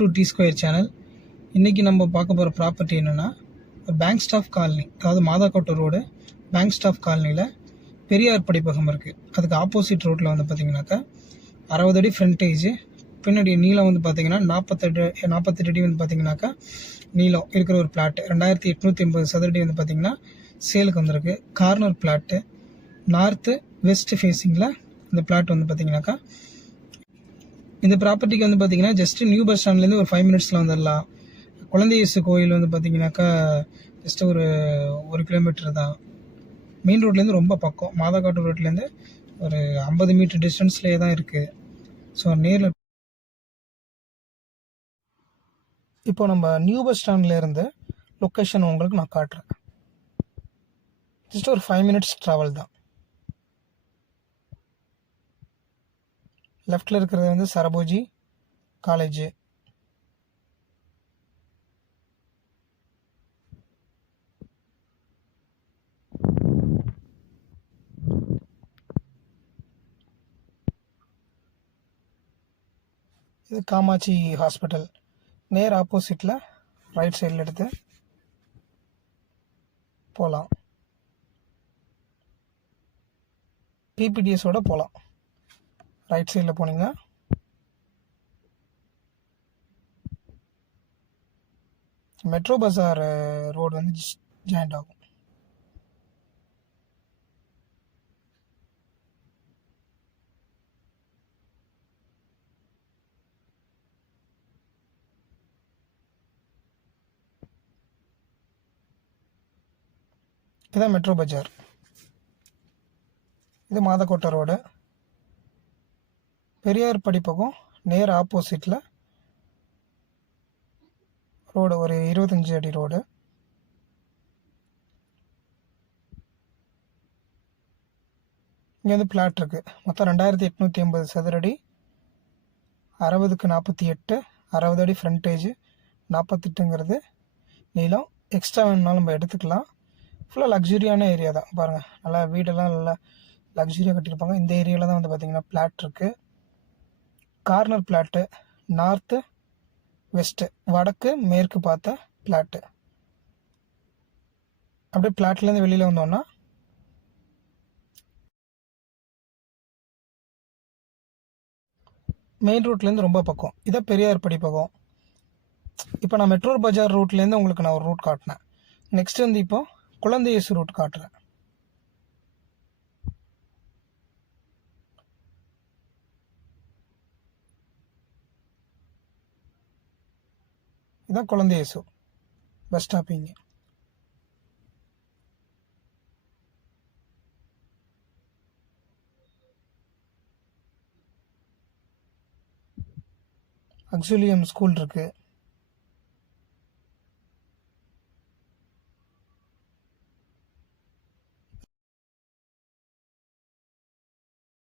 To D square channel. இன்றைக்கி நம்ம பார்க்க போகிற ப்ராப்பர்ட்டி என்னென்னா, பேங்க் ஸ்டாஃப் காலனி, அதாவது மாதாக்கோட்டை ரோடு பேங்க் ஸ்டாஃப் காலனியில் பெரியார் படிப்பகம் இருக்குது. அதுக்கு ஆப்போசிட் ரோட்டில் வந்து பார்த்திங்கனாக்கா 60 அடி ஃப்ரண்டேஜ், பின்னாடி நீளம் வந்து பார்த்திங்கன்னா 48 அடி வந்து பார்த்திங்கனாக்கா நீளம் இருக்கிற ஒரு பிளாட்டு. 2880 சதுரடி வந்து பார்த்திங்கன்னா சேலுக்கு வந்திருக்கு. கார்னர் பிளாட்டு, நார்த்து வெஸ்ட் ஃபேஸிங்கில் இந்த பிளாட் வந்து பார்த்திங்கனாக்கா. இந்த ப்ராப்பர்ட்டிக்கு வந்து பார்த்திங்கன்னா ஜஸ்ட்டு நியூ பஸ் ஸ்டாண்ட்லேருந்து ஒரு 5 மினிட்ஸில் வந்துடலாம். குழந்தை இயேசு கோயில் வந்து பார்த்திங்கனாக்கா ஜஸ்ட்டு ஒரு 1 கிலோமீட்டர் தான். மெயின் ரோட்லேருந்து ரொம்ப பக்கம், மாதாக்காட்டு ரோட்லேருந்து ஒரு 50 மீட்டர் டிஸ்டன்ஸ்லேயே தான் இருக்குது. ஸோ நேரில் இப்போ நம்ம நியூ பஸ் ஸ்டாண்ட்லேருந்து லொக்கேஷன் உங்களுக்கு நான் காட்டுறேன். ஜஸ்ட் ஒரு 5 மினிட்ஸ் ட்ராவல் தான். லெஃப்டில் இருக்கிறது வந்து சரபோஜி காலேஜு, இது காமாட்சி ஹாஸ்பிட்டல். நேர் ஆப்போசிட்டில் ரைட் சைடில் எடுத்து போகலாம். பிபிடிஎஸோடு போகலாம். ரைட் சைடில் போனீங்கன்னா மெட்ரோ பஸார் ரோடு வந்து ஜாயிண்ட் ஆகும். இதுதான் மெட்ரோ பஜார். இது மாதாக்கோட்டை ரோடு. பெரியார் படிப்பகம் நேர் ஆப்போசிட்டில் ரோடு, ஒரு 25 அடி ரோடு. இங்கே வந்து பிளாட் இருக்குது. மொத்தம் 2880 சதுரடி, 60க்கு 48, 60 அடி ஃப்ரண்டேஜ், 48ங்கிறது நீளம். எக்ஸ்ட்ரா வேணும்னாலும் நம்ம எடுத்துக்கலாம். ஃபுல்லாக லக்ஸுரியான ஏரியா தான். பாருங்கள், நல்லா வீடெல்லாம் நல்லா லக்ஸுரியாக கட்டியிருப்பாங்க. இந்த ஏரியாவில் தான் வந்து பார்த்திங்கன்னா பிளாட் இருக்குது. கார்னர் பிளாட்டு, நார்த்து வெஸ்ட்டு, வடக்கு மேற்கு பார்த்த பிளாட்டு. அப்படியே பிளாட்லேருந்து வெளியில் வந்தோன்னா மெயின் ரோட்லேருந்து ரொம்ப பக்கம். இதான் பெரியார் படிப்பகம். இப்போ நான் மெட்ரோ பஜார் ரூட்லேருந்து உங்களுக்கு நான் ஒரு ரூட் காட்டினேன். நெக்ஸ்ட் வந்து இப்போ குழந்தை இயேசு ரூட் காட்டுறேன். இதான் குழந்தை இயேசு பஸ் ஸ்டாப்பிங்க. அக்ஸுலியம் ஸ்கூல் இருக்குது.